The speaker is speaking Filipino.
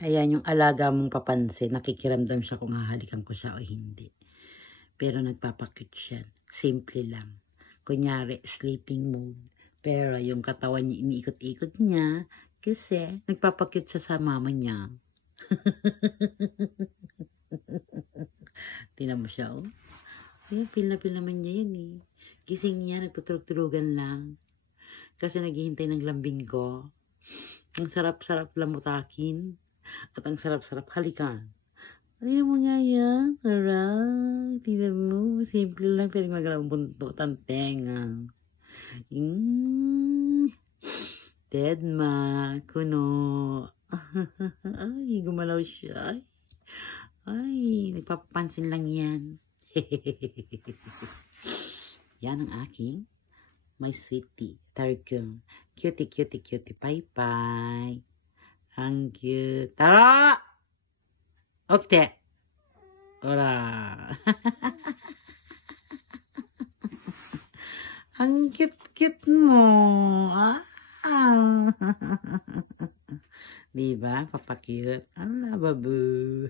Ayan, yung alaga mong papansin, nakikiramdam siya kung hahalikan ko siya o hindi. Pero nagpapakit siya. Simple lang. Kunyari, sleeping mode. Pero yung katawan niya, iniikot-ikot niya kasi nagpapakit siya sa mama niya. Tingnan mo siya, oh. Ay, feel na feel naman niya yun, eh. Gising niya, nagtutulog-tulugan lang. Kasi naghihintay ng lambing ko. Ang sarap-sarap lamutakin. At ang sarap-sarap halikan. Tingnan mo nga yan. Alright. Tingnan mo. Simple lang. Pero magalang buntot ang tenga. Deadma. Kuno. Ay, gumalaw siya. Ay, nagpapansin lang yan. Yan ang aking my sweetie. Targum. Cutie, cutie, cutie. Bye-bye. Ang cute. Tara! Okay. Ora. Ang cute-cute mo. Ah. Diba? Papakute. Ala, babu.